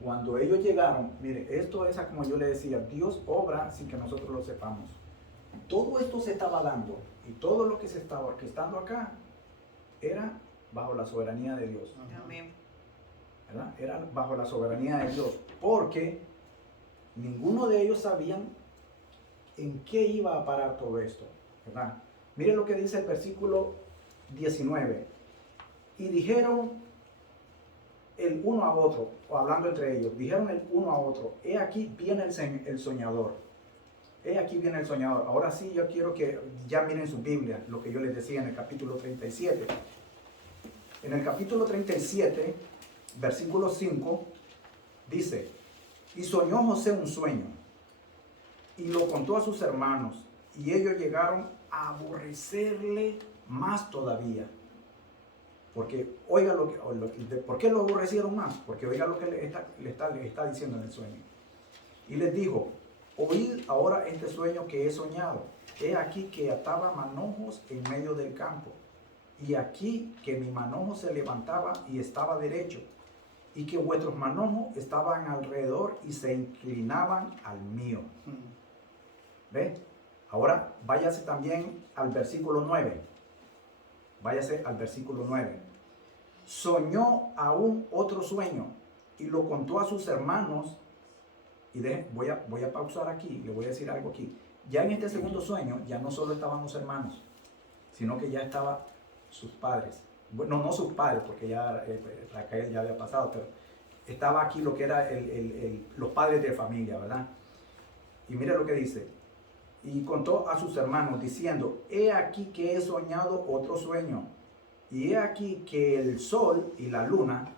Cuando ellos llegaron, mire, esto es como yo le decía, Dios obra sin que nosotros lo sepamos. Todo esto se estaba dando, y todo lo que se estaba orquestando acá era bajo la soberanía de Dios. Amén. ¿Verdad? Era bajo la soberanía de Dios, porque ninguno de ellos sabían en qué iba a parar todo esto, ¿verdad? Miren lo que dice el versículo 19. Y dijeron el uno a otro, o hablando entre ellos, dijeron el uno a otro: he aquí viene el soñador. He aquí viene el soñador. Ahora sí, yo quiero que ya miren su Biblia, lo que yo les decía en el capítulo 37. En el capítulo 37, versículo 5, dice: y soñó José un sueño, y lo contó a sus hermanos, y ellos llegaron a aborrecerle más todavía. Porque oiga ¿por qué lo aborrecieron más? Porque oiga lo que le está diciendo en el sueño. Y les dijo: oíd ahora este sueño que he soñado. He aquí que ataba manojos en medio del campo, y aquí que mi manojo se levantaba y estaba derecho, y que vuestros manojos estaban alrededor y se inclinaban al mío. ¿Ve? Ahora váyase también al versículo 9. Váyase al versículo 9. Soñó aún otro sueño y lo contó a sus hermanos. Y voy a pausar aquí, le voy a decir algo aquí. Ya en este segundo sueño, ya no solo estaban los hermanos, sino que ya estaban sus padres. Bueno, no sus padres, porque ya Raquel ya había pasado, pero estaba aquí lo que era los padres de familia, ¿verdad? Y mira lo que dice: y contó a sus hermanos diciendo: he aquí que he soñado otro sueño, y he aquí que el sol y la luna,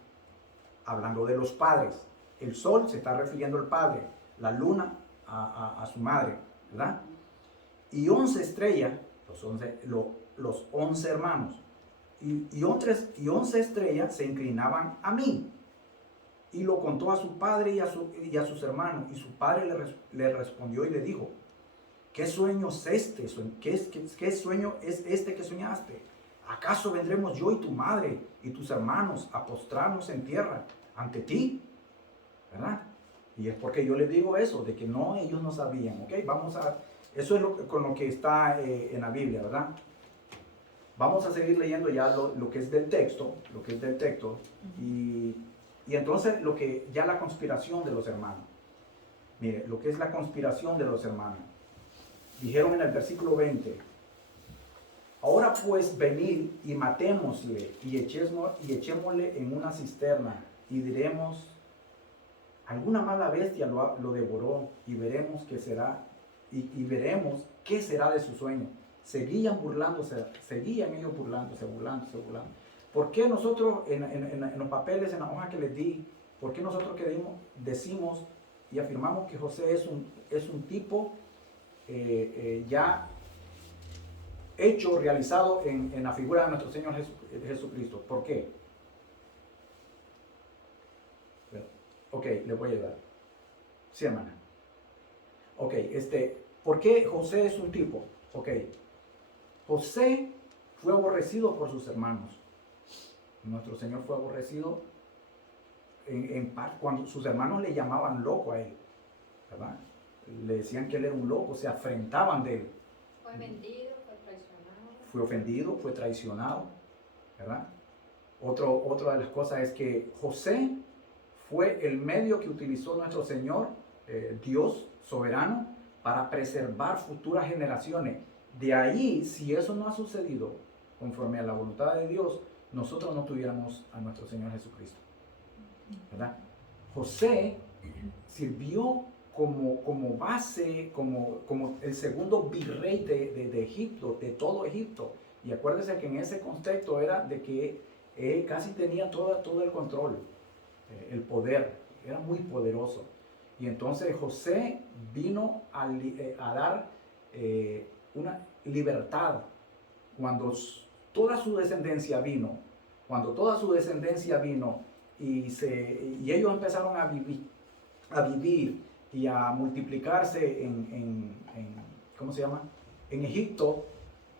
hablando de los padres, el sol se está refiriendo al padre, la luna a su madre, ¿verdad? Y 11 estrellas, los 11 hermanos, y 11 estrellas se inclinaban a mí. Y lo contó a su padre y a sus hermanos, y su padre le respondió y le dijo: ¿qué sueño es este? ¿Qué sueño es este que soñaste? ¿Acaso vendremos yo y tu madre y tus hermanos a postrarnos en tierra ante ti? ¿Verdad? Y es porque yo les digo eso, de que ellos no sabían, ¿ok? Eso es con lo que está en la Biblia, ¿verdad? Vamos a seguir leyendo ya lo que es del texto, y entonces ya la conspiración de los hermanos. Mire, lo que es la conspiración de los hermanos. Dijeron en el versículo 20, ahora pues venid y matémosle y echémosle en una cisterna y diremos, alguna mala bestia lo devoró y veremos qué será, y veremos qué será de su sueño. Seguían ellos burlándose. ¿Por qué nosotros en los papeles, en la hoja que les di, por qué nosotros decimos y afirmamos que José es un tipo ya hecho, realizado en la figura de nuestro Señor Jesucristo? ¿Por qué? Ok, le voy a ayudar. Sí, hermana. Ok, ¿por qué José es un tipo? Ok, José fue aborrecido por sus hermanos. Nuestro Señor fue aborrecido en parte cuando sus hermanos le llamaban loco a él, ¿verdad? Le decían que él era un loco, se afrentaban de él. Fue vendido, fue traicionado. Fue ofendido, fue traicionado, ¿verdad? Otra de las cosas es que José fue el medio que utilizó nuestro Señor, Dios soberano, para preservar futuras generaciones. De ahí, si eso no ha sucedido conforme a la voluntad de Dios, nosotros no tuviéramos a nuestro Señor Jesucristo, ¿verdad? José sirvió como base, como el segundo virrey de Egipto, de todo Egipto. Y acuérdese que en ese contexto era de que él casi tenía todo el control, el poder, era muy poderoso. Y entonces José vino a dar una libertad cuando toda su descendencia vino y ellos empezaron a vivir y a multiplicarse ¿cómo se llama? En Egipto.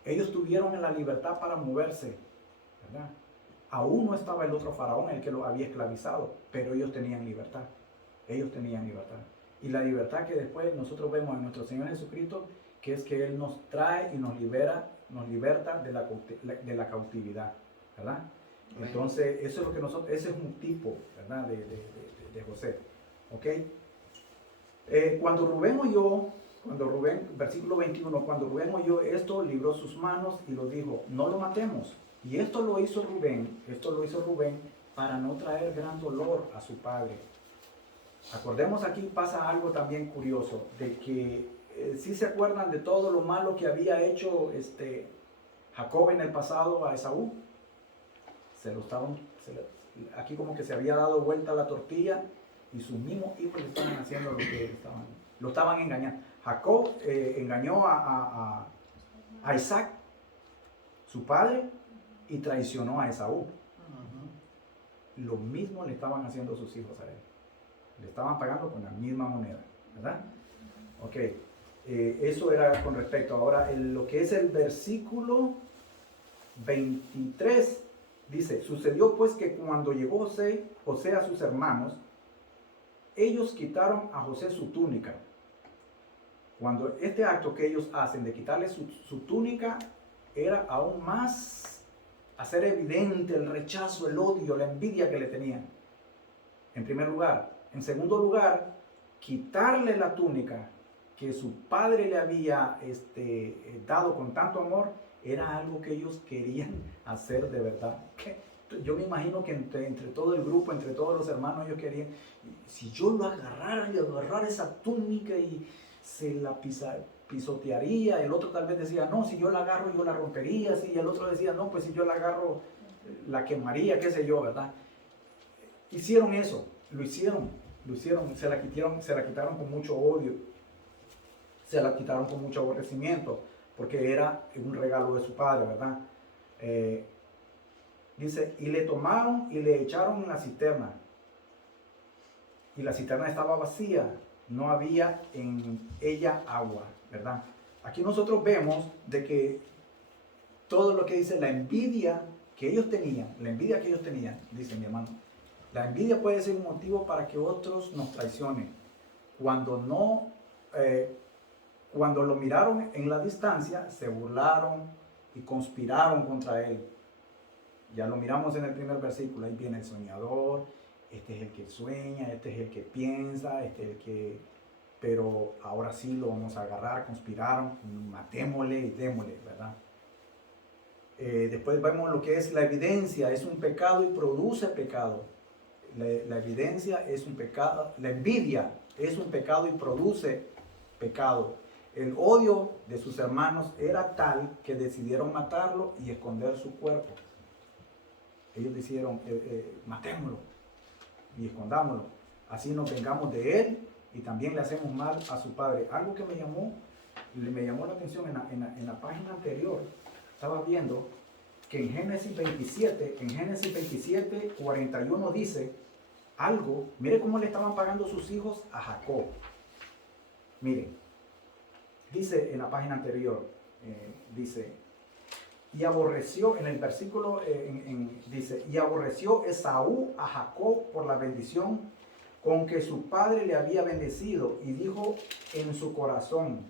Ellos tuvieron la libertad para moverse, ¿verdad? Aún no estaba el otro faraón, el que los había esclavizado, pero ellos tenían libertad. Y la libertad que después nosotros vemos en nuestro Señor Jesucristo, que es que Él nos trae y nos liberta de la cautividad, ¿verdad? Entonces, eso es lo que ese es un tipo, ¿verdad? De José, ¿ok? Cuando Rubén, versículo 21, cuando Rubén oyó esto, libró sus manos y lo dijo, no lo matemos. Y esto lo hizo Rubén para no traer gran dolor a su padre. Acordemos, aquí pasa algo también curioso, de que si se acuerdan de todo lo malo que había hecho Jacob en el pasado a Esaú. Aquí como que se había dado vuelta la tortilla y sus mismos hijos le estaban haciendo lo estaban engañando. Jacob engañó a Isaac, su padre, y traicionó a Esaú. Lo mismo le estaban haciendo sus hijos a él. Le estaban pagando con la misma moneda, ¿verdad? Ok, eso era con respecto. Ahora, lo que es el versículo 23, dice, sucedió pues que cuando llegó José a sus hermanos, ellos quitaron a José su túnica. Cuando este acto que ellos hacen de quitarle su túnica, era aún más hacer evidente el rechazo, el odio, la envidia que le tenían. En primer lugar. En segundo lugar, quitarle la túnica que su padre le había dado con tanto amor, era algo que ellos querían hacer de verdad. Yo me imagino que entre todo el grupo, entre todos los hermanos, ellos querían, si yo lo agarrara y agarrara esa túnica y se la pisotearía, el otro tal vez decía, no, si yo la agarro yo la rompería, y el otro decía, no, pues si yo la agarro la quemaría, qué sé yo, ¿verdad? Hicieron eso, lo hicieron, se la quitaron con mucho odio, se la quitaron con mucho aborrecimiento, porque era un regalo de su padre, ¿verdad? Dice, y le tomaron y le echaron en la cisterna, y la cisterna estaba vacía, no había en ella agua, ¿verdad? Aquí nosotros vemos de que todo lo que dice la envidia que ellos tenían, dice mi hermano, la envidia puede ser un motivo para que otros nos traicionen. Cuando lo miraron en la distancia, se burlaron y conspiraron contra él. Ya lo miramos en el primer versículo, ahí viene el soñador, este es el que sueña, este es el que piensa, este es el que... Pero ahora sí lo vamos a agarrar, conspiraron, matémosle y démosle, ¿verdad? Después vemos lo que es la evidencia, es un pecado y produce pecado. La evidencia es un pecado, la envidia es un pecado y produce pecado. El odio de sus hermanos era tal que decidieron matarlo y esconder su cuerpo. Ellos decidieron, matémoslo y escondámoslo. Así nos vengamos de él y también le hacemos mal a su padre. Algo que me llamó la atención en la página anterior, estaba viendo que en Génesis 27, 41 dice algo. Mire cómo le estaban pagando sus hijos a Jacob. Miren, dice en la página anterior, dice, y aborreció, en el versículo, dice, y aborreció Esaú a Jacob por la bendición con que su padre le había bendecido, y dijo en su corazón,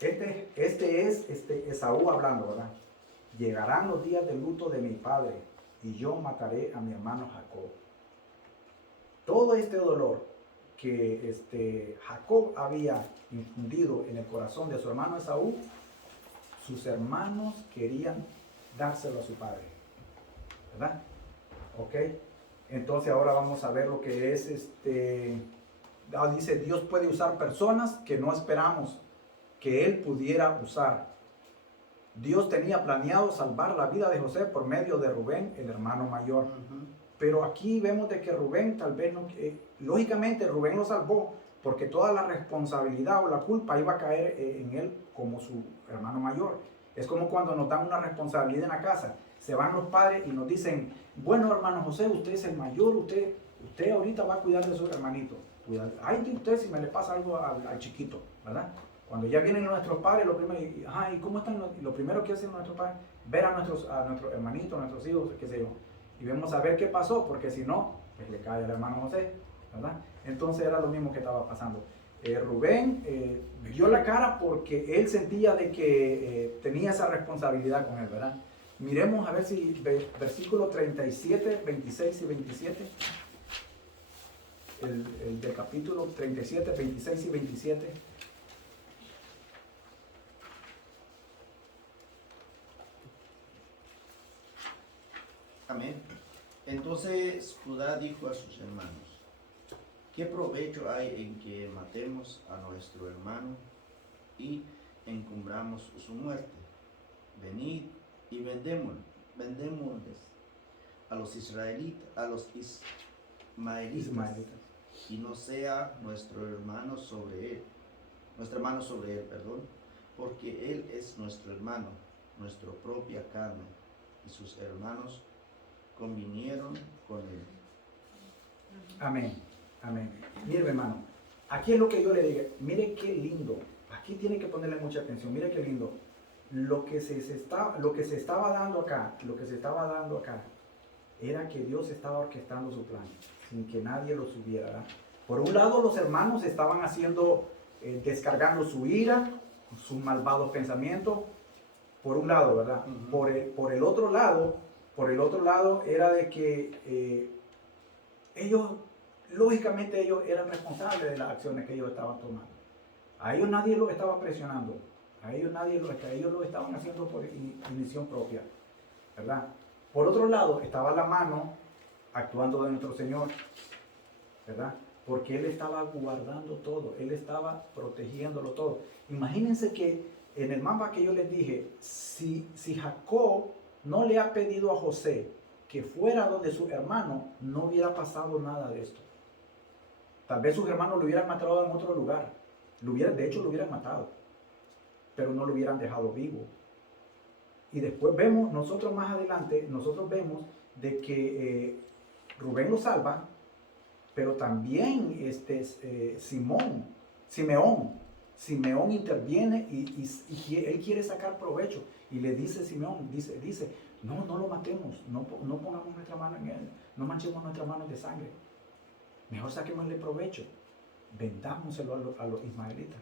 este es Esaú hablando, ¿verdad? Llegarán los días de luto de mi padre, y yo mataré a mi hermano Jacob. Todo este dolor que Jacob había infundido en el corazón de su hermano Esaú, sus hermanos querían dárselo a su padre, ¿verdad? Ok, entonces ahora vamos a ver lo que es dice, Dios puede usar personas que no esperamos que Él pudiera usar. Dios tenía planeado salvar la vida de José por medio de Rubén, el hermano mayor. Pero aquí vemos de que Rubén tal vez no, lógicamente Rubén lo salvó porque toda la responsabilidad o la culpa iba a caer en él como su hermano mayor. Es como cuando nos dan una responsabilidad en la casa. Se van los padres y nos dicen, bueno, hermano José, usted es el mayor, usted ahorita va a cuidar de su hermanito. Ay de usted si me le pasa algo al chiquito, ¿verdad? Cuando ya vienen nuestros padres, ¿y cómo están? Lo primero que hacen nuestros padres, ver a nuestros hermanitos, a nuestros hijos, qué sé yo, y vemos a ver qué pasó, porque si no, pues le cae al hermano José, ¿verdad? Entonces era lo mismo que estaba pasando. Rubén dio la cara porque él sentía de que tenía esa responsabilidad con él, ¿verdad? Miremos a ver si versículo 37, 26 y 27, el del capítulo 37, 26 y 27. Amén. Entonces Judá dijo a sus hermanos, ¿qué provecho hay en que matemos a nuestro hermano y encumbramos su muerte? Venid y vendémosles a los israelitas, a los ismaelitas, y no sea nuestra mano sobre él, porque él es nuestro hermano, nuestra propia carne, y sus hermanos convinieron con él. Amén, amén. Mire, hermano, aquí es lo que yo le digo. Mire qué lindo. Aquí tiene que ponerle mucha atención. Mire qué lindo. Lo que se estaba dando acá era que Dios estaba orquestando su plan sin que nadie lo supiera, ¿verdad? Por un lado, los hermanos estaban descargando su ira, sus malvados pensamientos. Por un lado, ¿verdad? Por el otro lado era de que ellos, lógicamente ellos eran responsables de las acciones que ellos estaban tomando. A ellos nadie los estaba presionando, ellos lo estaban haciendo por iniciativa propia, ¿verdad? Por otro lado estaba la mano actuando de nuestro Señor, ¿verdad? Porque Él estaba guardando todo, Él estaba protegiéndolo todo. Imagínense que en el mapa que yo les dije, si Jacob no le ha pedido a José que fuera donde su hermano, no hubiera pasado nada de esto. Tal vez sus hermanos lo hubieran matado en otro lugar. De hecho, lo hubieran matado. Pero no lo hubieran dejado vivo. Y después vemos, nosotros más adelante, vemos de que Rubén lo salva, pero también Simeón interviene y él quiere sacar provecho. Y le dice Simeón, dice, no lo matemos, no pongamos nuestra mano en él, no manchemos nuestras manos de sangre. Mejor saquémosle provecho, vendámoselo a los ismaelitas.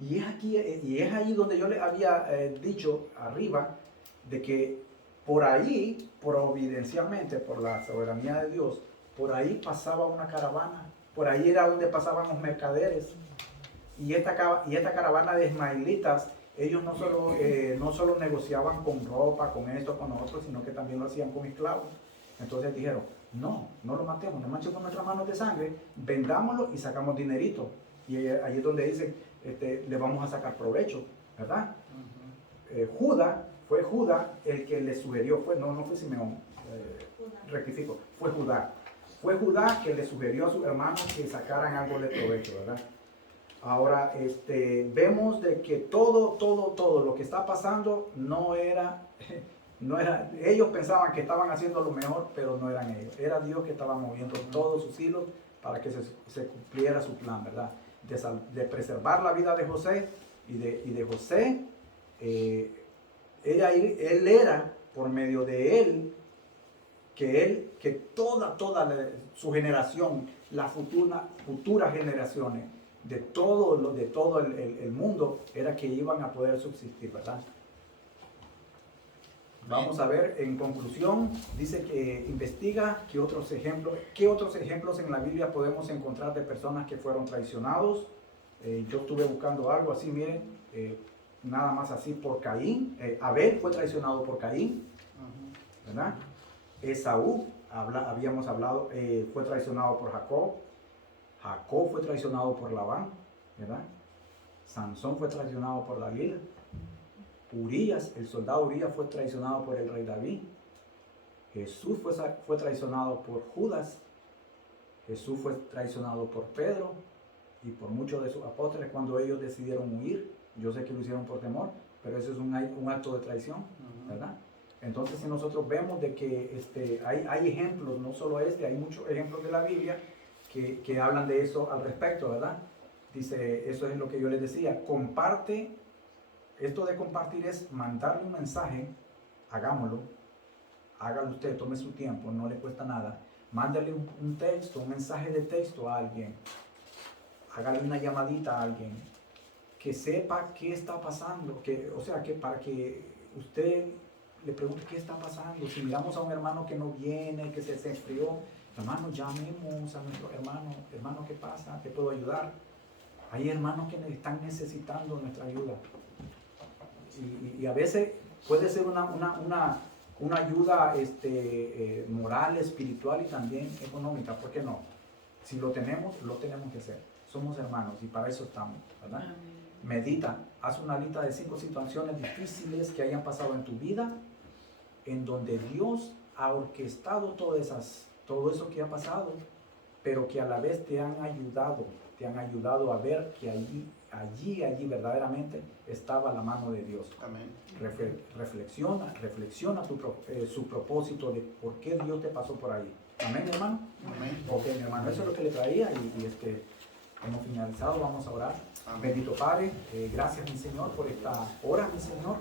Y es aquí, y es ahí donde yo le había dicho arriba, de que por ahí, providencialmente, por la soberanía de Dios, por ahí pasaba una caravana, por ahí era donde pasaban los mercaderes. Y esta caravana de ismaelitas, ellos no solo negociaban con ropa, con esto, con lo otro, sino que también lo hacían con esclavos. Entonces dijeron, no lo matemos, no manchemos nuestras manos de sangre, vendámoslo y sacamos dinerito. Y ahí es donde dicen, le vamos a sacar provecho, ¿verdad? Fue Judá el que le sugirió, no fue Simeón, rectifico, fue Judá. Fue Judá que le sugirió a sus hermanos que sacaran algo de provecho, ¿verdad? Ahora, vemos de que todo lo que está pasando no era, ellos pensaban que estaban haciendo lo mejor, pero no eran ellos. Era Dios que estaba moviendo todos sus hilos para que se cumpliera su plan, ¿verdad? De preservar la vida de José y de José, él era por medio de él, que toda su generación, las futuras generaciones, de todo el mundo, era que iban a poder subsistir, ¿verdad? Vamos a ver, en conclusión, dice que investiga qué otros ejemplos en la Biblia podemos encontrar de personas que fueron traicionados. Yo estuve buscando algo así, miren, nada más así por Caín. Abel fue traicionado por Caín, ¿verdad? Esaú, habíamos hablado, fue traicionado por Jacob. Jacob fue traicionado por Labán, ¿verdad? Sansón fue traicionado por Dalila. Urías, el soldado Urías, fue traicionado por el rey David. Jesús fue traicionado por Judas. Jesús fue traicionado por Pedro y por muchos de sus apóstoles cuando ellos decidieron huir. Yo sé que lo hicieron por temor, pero eso es un acto de traición, ¿verdad? Entonces, si nosotros vemos de que hay ejemplos, no solo hay muchos ejemplos de la Biblia que hablan de eso al respecto, ¿verdad? Dice, eso es lo que yo les decía, comparte. Esto de compartir es mandarle un mensaje, hagámoslo, hágalo usted, tome su tiempo, no le cuesta nada. Mándale un texto, un mensaje de texto a alguien, hágale una llamadita a alguien, que sepa qué está pasando, que para que usted le pregunte qué está pasando. Si miramos a un hermano que no viene, que se enfrió, hermano, llamemos a nuestro hermano, ¿qué pasa? ¿Te puedo ayudar? Hay hermanos que están necesitando nuestra ayuda. Y a veces puede ser una ayuda moral, espiritual y también económica. ¿Por qué no? Si lo tenemos que hacer. Somos hermanos y para eso estamos, ¿verdad? Medita, haz una lista de 5 situaciones difíciles que hayan pasado en tu vida, en donde Dios ha orquestado todo eso que ha pasado, pero que a la vez te han ayudado a ver que allí verdaderamente estaba la mano de Dios. Amén. Reflexiona su propósito de por qué Dios te pasó por ahí. Amén, hermano. Amén. Ok, mi hermano, eso es lo que le traía y hemos finalizado, vamos a orar. Amén. Bendito Padre, gracias mi Señor por esta hora, mi Señor.